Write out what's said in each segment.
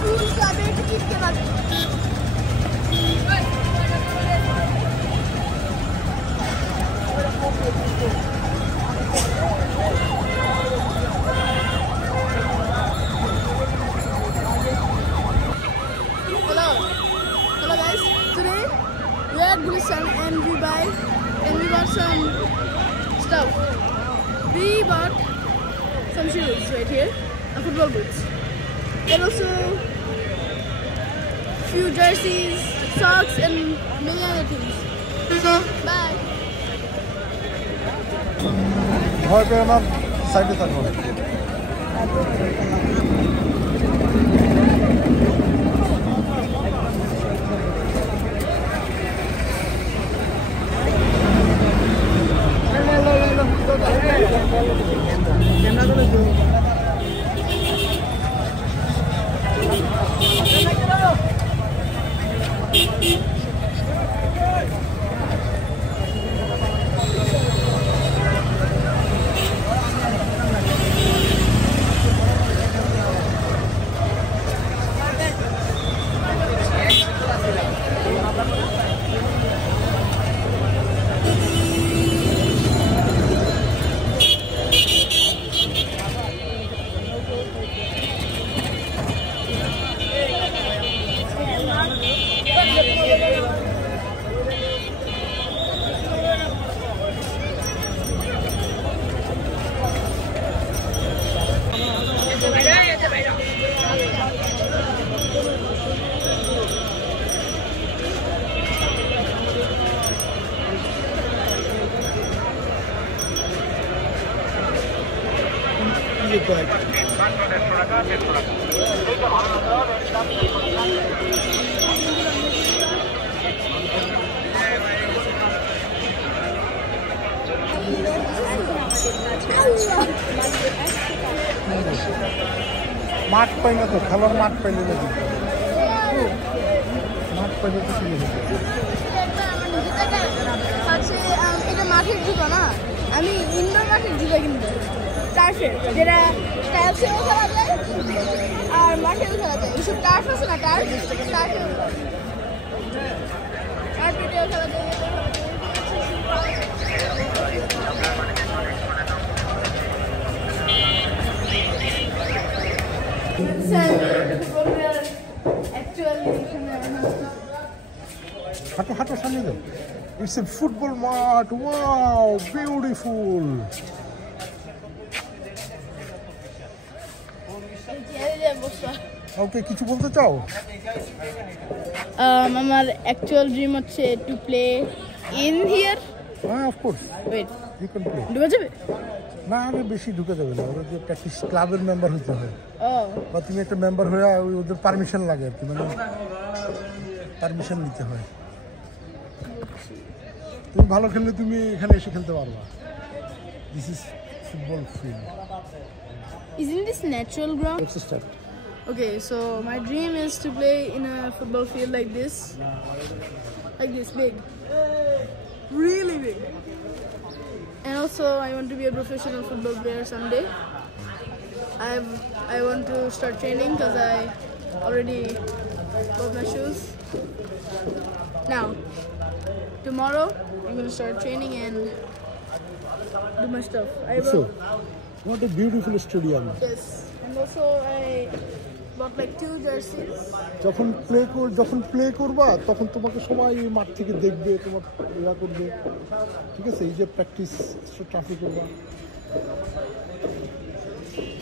School क्लाबेর টিকিটকে বাজে Hello guys, today we are at Gulistan and we bought some stuff. We bought some shoes right here, football boots, and also few jerseys, socks, and many other things. So bye. ভয় পেয়ে আমার সাইডে থাকবো। মাঠ পাই না তো, খেলার মাঠ পাইলে না, মাঠ পাইলে তো শুনে এটা মাঠের জুতো না, আমি ইনডোর মাঠের জুতো কিনবো, টার্ফের, যেটা টার্ফেও খেলা যায় আর মাঠেও খেলা যায়। এইসব টার্ফ আছে না, টার্ফেও খেলা যায়। হাঁটো হাঁটো সামনে যাও। ইটস এ ফুটবল মাঠ, ওয়াও বিউটিফুল। ওকে, কিছু বলতে চাও? আমার অ্যাকচুয়াল ড্রিম হচ্ছে টু প্লে ইন হিয়ার। হ্যাঁ, of course. Wait, you can play. ঢুকে যাবে? না, আমি বেশি ঢুকে যাবে না, ওরা যে প্র্যাকটিস ক্লাবের মেম্বার হতে হয়, ও বা তুমি একটা মেম্বার হয়ে ওদের পারমিশন লাগে আর কি, মানে পারমিশন নিতে হয়। তুমি ভালো খেললে তুমি এখানে এসে খেলতে পারবা। This is football field. Isn't this natural ground? Let's start. Okay, so my dream is to play in a football field like this, big, really big. And also, I want to be a professional football player someday. I want to start training because I already bought my shoes. Now, tomorrow I'm gonna start training and do my stuff. So, what a beautiful stadium. Yes, and also I bought like 2 jerseys. যখন play করবা তখন তোমাকে সবাই মাঠ থেকে দেখবে, তোমার ইয়া করবে, ঠিক আছে? এই যে প্র্যাকটিস ট্রাফিক করবা।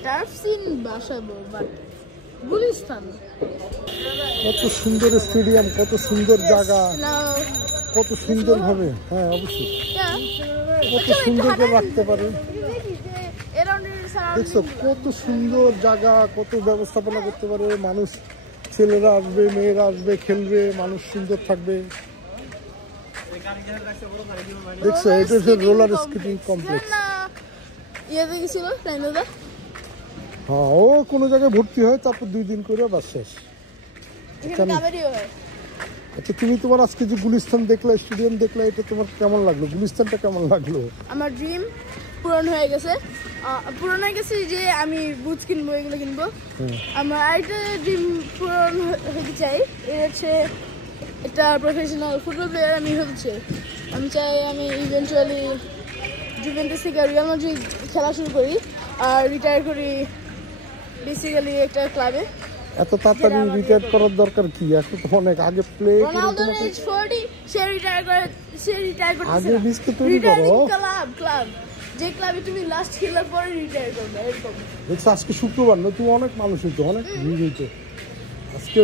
Turfs in Bashabo, but Gulistan. কত সুন্দর স্টেডিয়াম, কত সুন্দর জায়গা, Now, কত সুন্দর ভাবে, হ্যাঁ অবশ্যই, yeah. কত সুন্দর করে রাখতে পারে। Around it surrounding. দেখছো কত সুন্দর জায়গা, কত ব্যবস্থাপনা করতে পারে মানুষ। ছেলেরা আসবে, মেয়েরা আসবে, খেলবে, মানুষ সুন্দর থাকবে। দেখছো, এটা হচ্ছে রোলার স্কেটিং কমপ্লেক্স। ইয়েতে গেছিল তাইনদা। হ্যাঁ, ও কোনো জায়গায় ভর্তি হয়, তারপর 2 দিন করে বাস শেষ। এখানে কাবাডিও হয়। আচ্ছা, তুমি তোমার আজকে যে গুলিস্তান দেখলা, স্টেডিয়াম দেখলা, এটা তোমার কেমন লাগলো? গুলিস্তানটা কেমন লাগলো? আমার ড্রিম পূরণ হয়ে গেছে যে আমি বুটস কিনবো, এগুলো কিনবো। আমার আরেকটা ড্রিম পূরণ হতে চাই, এটা হচ্ছে একটা প্রফেশনাল ফুটবল প্লেয়ার আমি হতে চাই। আমি চাই আমি ইভেন্চুয়ালি জুভেন্টাস থেকে রিয়াল মাদ্রিদ খেলা শুরু করি আর রিটায়ার করি বেসিক্যালি একটা ক্লাবে। এত তাড়াতাড়ি রিটায়ার করার দরকার কি? এখন তো অনেক আগে প্লে করে রোনালদোর এজ 40, সে রিটায়ার করতেছে। আগে বিস্কে তৈরি করো। ক্লাব যে ক্লাবে তুমি লাস্ট খেলার পরে রিটায়ার করবে, এরকম। দেখছো আজকে শুক্রবার, নতুন অনেক মানুষ হইতো, অনেক ভিড় হইতো। আজকে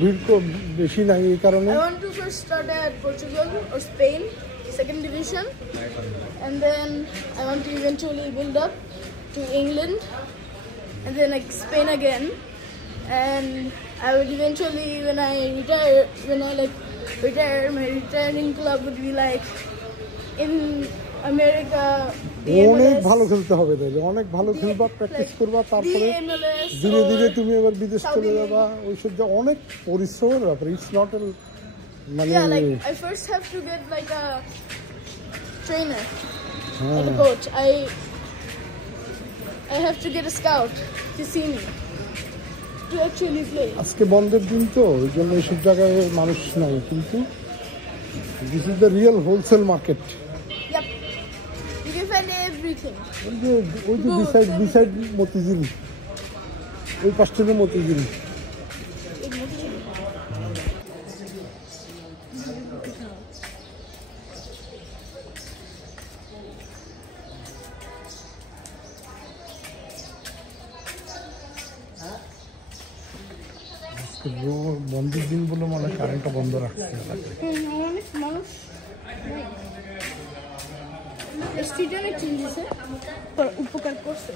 ভিড় তো বেশি নাই, এই কারণে I want to first start at Portugal or Spain, second division, and then I want to eventually build up to England, and then like Spain again, and I would eventually, when I retire, my retiring club would be like in America. অনেক ভালো খেলতে হবে, তাইলে অনেক ভালো খেলবা, practice করবা, তারপরে ধীরে ধীরে তুমি এবার বিদেশ চলে যাবা। ওইসব যে অনেক পরিশ্রমের ব্যাপার, ইটস নট মানে I first have to get like a trainer, like a coach. I have to get a scout to see me to actually play. আজকে বন্ধের দিন তো, ওই জন্য এইসব জায়গায় মানুষ নাই, কিন্তু this is the real wholesale market. Yep, you can find everything. ওই যে বিসাইড মতিঝিল, ওই পাশটাতে মতিঝিল। বন্ধের দিন বলে মনে কারেন্টটা বন্ধ রাখছে। অনেক মানুষ স্ট্রিটে অনেক চেঞ্জ হয়েছে, উপকার করছে।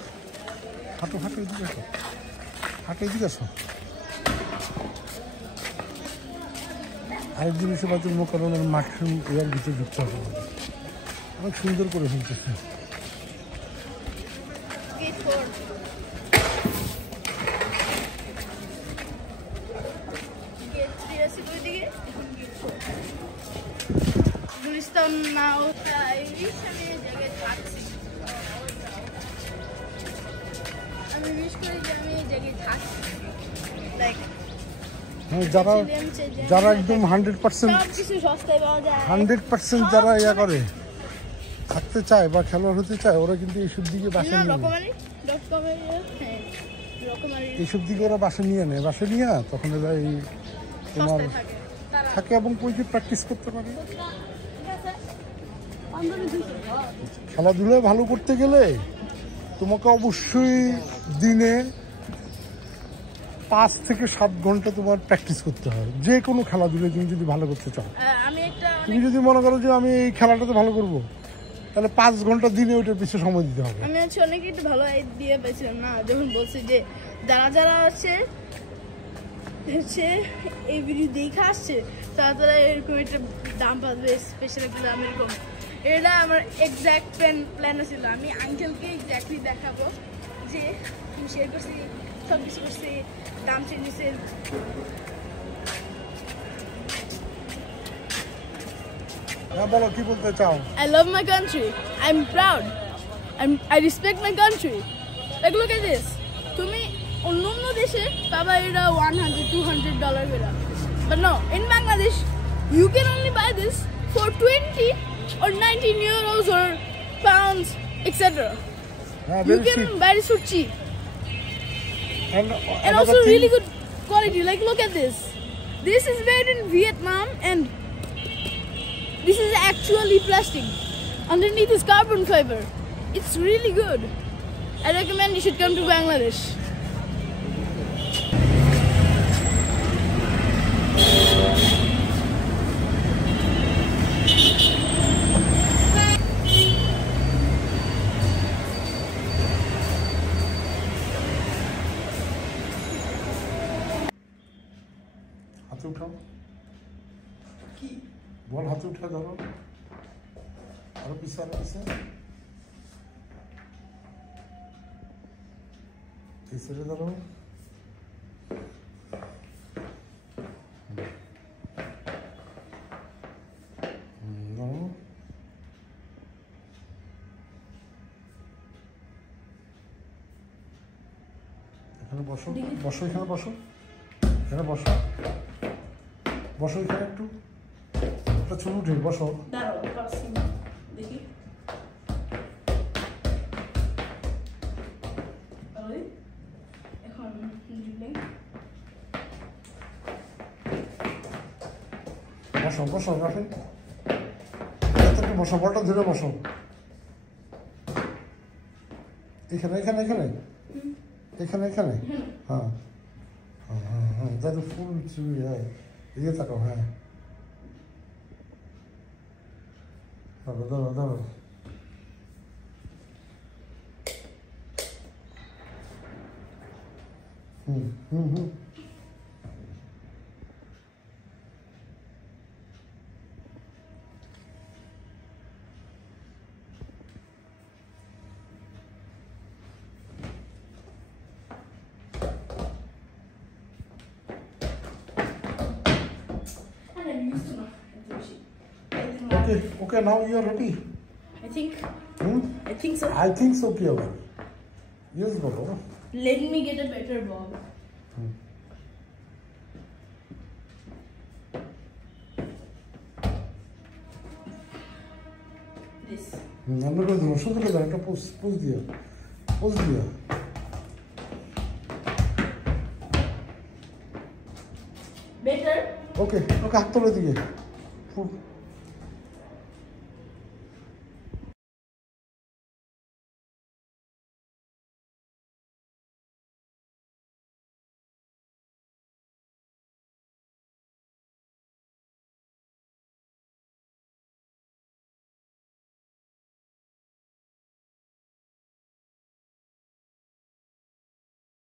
হাঁটো এদিকে আসো, এদিকে আসো। আরেক জিনিস হয়তো কারণের মাশরুম এর ভিতরে ঢুকতে হবে, অনেক সুন্দর করে ফেলতেছে। যারা একদম 100% যারা ইয়া করে থাকতে চায় বা খেলোয়াড় হতে চায়, ওরা কিন্তু এইসব দিকে বাসা নিয়ে এইসব দিকে ওরা বাসা নিয়ে নেয়, বাসা নিয়ে তখন এরা এই তোমার থাকে এবং ওইকে প্র্যাকটিস করতে পারে। খেলাধুলায় ভালো করতে গেলে তোমাকে অবশ্যই দিনে 5 থেকে 7 ঘন্টা তোমার প্র্যাকটিস করতে হয়। যে কোনো খেলাধুলায় তুমি যদি ভালো করতে চাও, তুমি যদি মনে করো যে আমি এই খেলাটাতে ভালো করব, তাহলে 5 ঘন্টা দিনে ওইটার পিছনে সময় দিতে হবে। আমি অনেকে একটু ভালো আইডিয়া পাইছিলাম না, যখন বলছে যে যারা আছে এই ভিডিও দেখে আসছে, তারা এরকম একটা দাম পাবে, স্পেশাল একটা দাম এরকম। এটা আমার এক্স্যাক্ট প্ল্যান ছিল। আমি আঙ্কেলকে এক্স্যাক্টলি দেখাবো যে আমি শেয়ার করছি, সব কিছু করছি, দাম চেঞ্জেছে। বলো কি বলতে চাও? I love my country. I'm proud. I respect my country. Like look at this. তুমি অন্য দেশে পাবা এটা $100-200 Bera, but no, in Bangladesh you can only buy this for 20 or 19 euros or pounds, etc. You can buy it so cheap and also really good quality. Like look at this. This is made in Vietnam and this is actually plastic. Underneath is carbon fiber. It's really good. I recommend you should come to Bangladesh. হাতে উঠাও, বল হাতে উঠে ধরো, আরো পিছে পিছনে ধরো। এখানে বসো বসো এখানে বসো এখানে বসো বসো এখানে একটু একটা ছবি উঠে বসো দেখি এখন বসো বসো রাফি বসো বলটা ধরে বসো এখানে এখানে এখানে এখানে এখানে হ্যাঁ হ্যাঁ হ্যাঁ হ্যাঁ যাতে ফুল ছবি হ্যাঁ এগিয়ে থাকো হ্যাঁ ধরো ধরো ধরো হুম হুম হুম Okay, now you are ready. I think. I think so. I think so, Kiava. Yes, Baba. Let me get a better ball. This. I'm not going to show you that. Pose dia. Pose dia. Better? Okay, okay, हाथ तोड़ दिए.